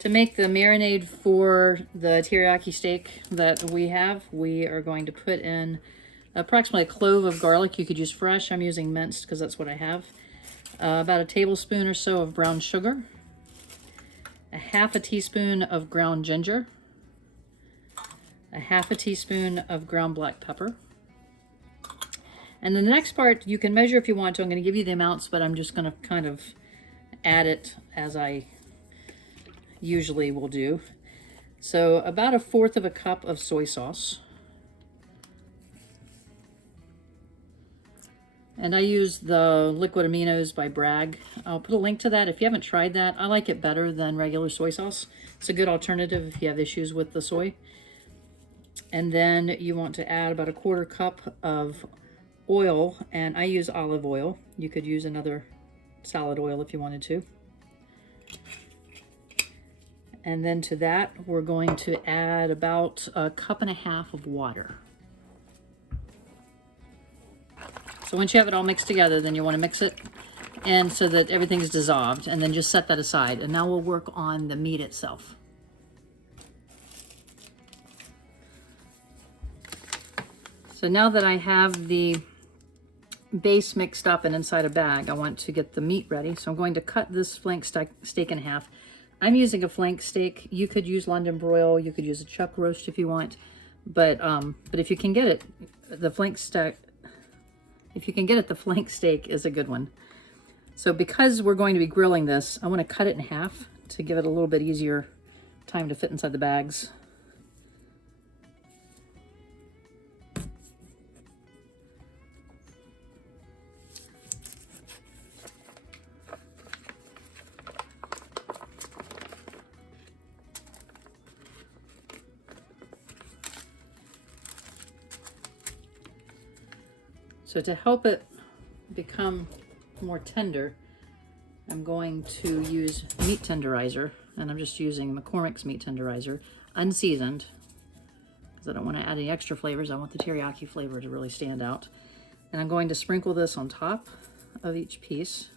To make the marinade for the teriyaki steak that we have, we are going to put in approximately a clove of garlic. You could use fresh. I'm using minced because that's what I have. About a tablespoon or so of brown sugar. A half a teaspoon of ground ginger. A half a teaspoon of ground black pepper. And then the next part, you can measure if you want to. I'm going to give you the amounts, but I'm just going to kind of add it as I usually will do. So about 1/4 cup of soy sauce. And I use the liquid aminos by Bragg. I'll put a link to that if you haven't tried that. I like it better than regular soy sauce. It's a good alternative if you have issues with the soy. And then you want to add about 1/4 cup of oil, and I use olive oil. You could use another salad oil if you wanted to. And then to that, we're going to add about 1.5 cups of water. So once you have it all mixed together, then you want to mix it and so that everything's dissolved, and then just set that aside. And now we'll work on the meat itself. So now that I have the base mixed up and inside a bag, I want to get the meat ready. So I'm going to cut this flank steak in half. I'm using a flank steak. You could use London broil. You could use a chuck roast if you want. But if you can get it, the flank steak, the flank steak is a good one. So because we're going to be grilling this, I want to cut it in half to give it a little bit easier time to fit inside the bags. So to help it become more tender, I'm going to use meat tenderizer, and I'm just using McCormick's meat tenderizer, unseasoned, because I don't want to add any extra flavors. I want the teriyaki flavor to really stand out. And I'm going to sprinkle this on top of each piece.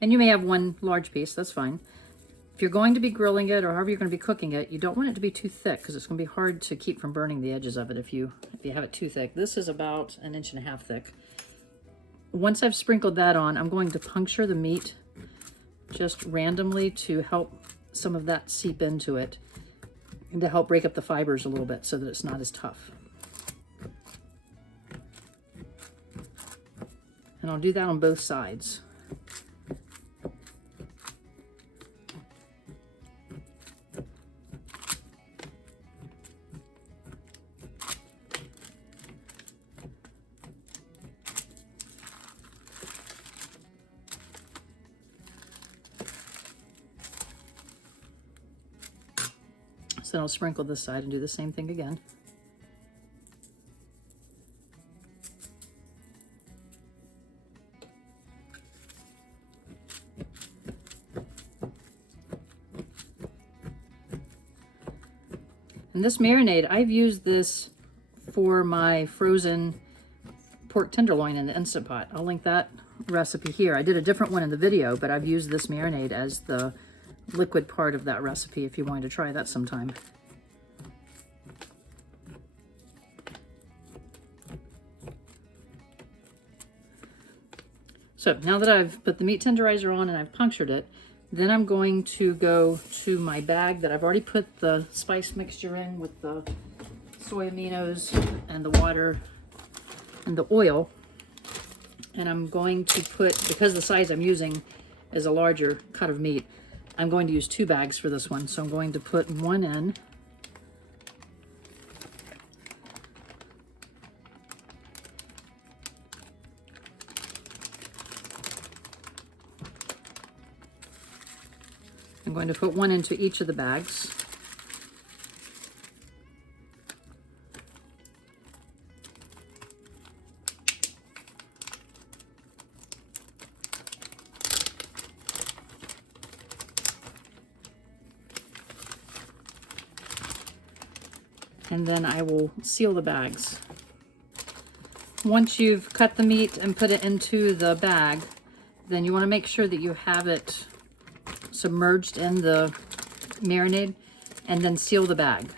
And you may have one large piece, that's fine. If you're going to be grilling it or however you're going to be cooking it, you don't want it to be too thick because it's going to be hard to keep from burning the edges of it if you have it too thick. This is about 1.5 inches thick. Once I've sprinkled that on, I'm going to puncture the meat just randomly to help some of that seep into it and to help break up the fibers a little bit so that it's not as tough. And I'll do that on both sides. So then I'll sprinkle this side and do the same thing again. And this marinade, I've used this for my frozen pork tenderloin in the Instant Pot. I'll link that recipe here. I did a different one in the video, but I've used this marinade as the liquid part of that recipe if you wanted to try that sometime. So now that I've put the meat tenderizer on and I've punctured it, then I'm going to go to my bag that I've already put the spice mixture in with the soy aminos and the water and the oil. And I'm going to put, because the size I'm using is a larger cut of meat, I'm going to use 2 bags for this one. So I'm going to put one in. I'm going to put one into each of the bags. And then I will seal the bags. Once you've cut the meat and put it into the bag, then you want to make sure that you have it submerged in the marinade, and then seal the bag.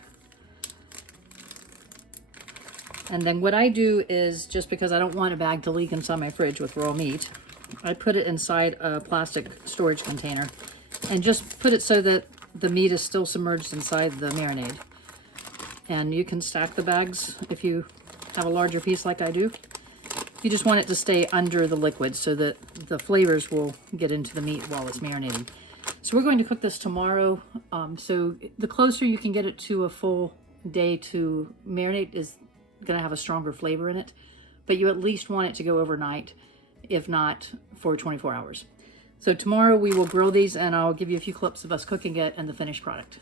And then what I do is, just because I don't want a bag to leak inside my fridge with raw meat, I put it inside a plastic storage container and just put it so that the meat is still submerged inside the marinade. And you can stack the bags if you have a larger piece like I do. You just want it to stay under the liquid so that the flavors will get into the meat while it's marinating. So we're going to cook this tomorrow. So the closer you can get it to a full day to marinate is going to have a stronger flavor in it. But you at least want it to go overnight, if not for 24 hours. So tomorrow we will grill these, and I'll give you a few clips of us cooking it and the finished product.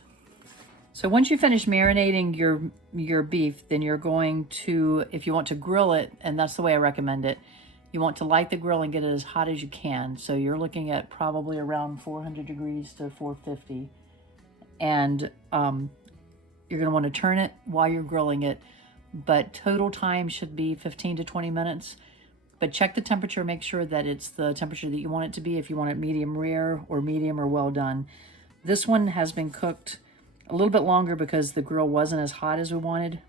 So once you finish marinating your beef, then you're going to, if you want to grill it, and that's the way I recommend it, you want to light the grill and get it as hot as you can. So you're looking at probably around 400 degrees to 450. And you're going to want to turn it while you're grilling it, but total time should be 15 to 20 minutes. But check the temperature, make sure that it's the temperature that you want it to be, if you want it medium rare or medium or well done. This one has been cooked a little bit longer because the grill wasn't as hot as we wanted.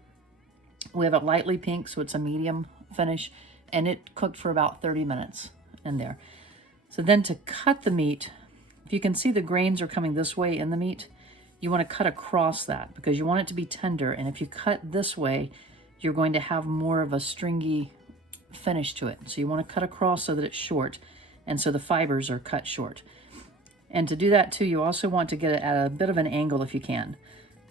We have it lightly pink, so it's a medium finish, and it cooked for about 30 minutes in there. So then to cut the meat, if you can see the grains are coming this way in the meat, you want to cut across that because you want it to be tender. And if you cut this way, you're going to have more of a stringy finish to it. So you want to cut across so that it's short, and so the fibers are cut short. And to do that too, you also want to get it at a bit of an angle if you can.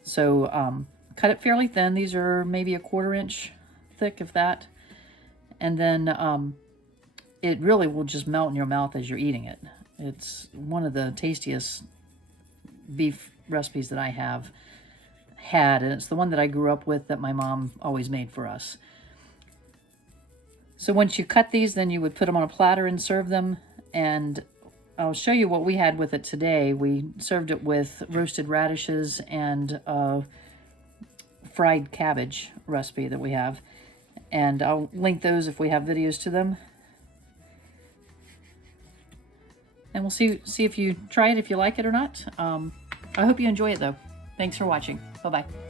So cut it fairly thin. These are maybe a 1/4 inch thick, if that. And then it really will just melt in your mouth as you're eating it. It's one of the tastiest beef recipes that I have had, and it's the one that I grew up with that my mom always made for us. So once you cut these, then you would put them on a platter and serve them. And I'll show you what we had with it today. We served it with roasted radishes and fried cabbage recipe that we have. And I'll link those if we have videos to them. And we'll see if you try it, if you like it or not. I hope you enjoy it though. Thanks for watching. Bye-bye.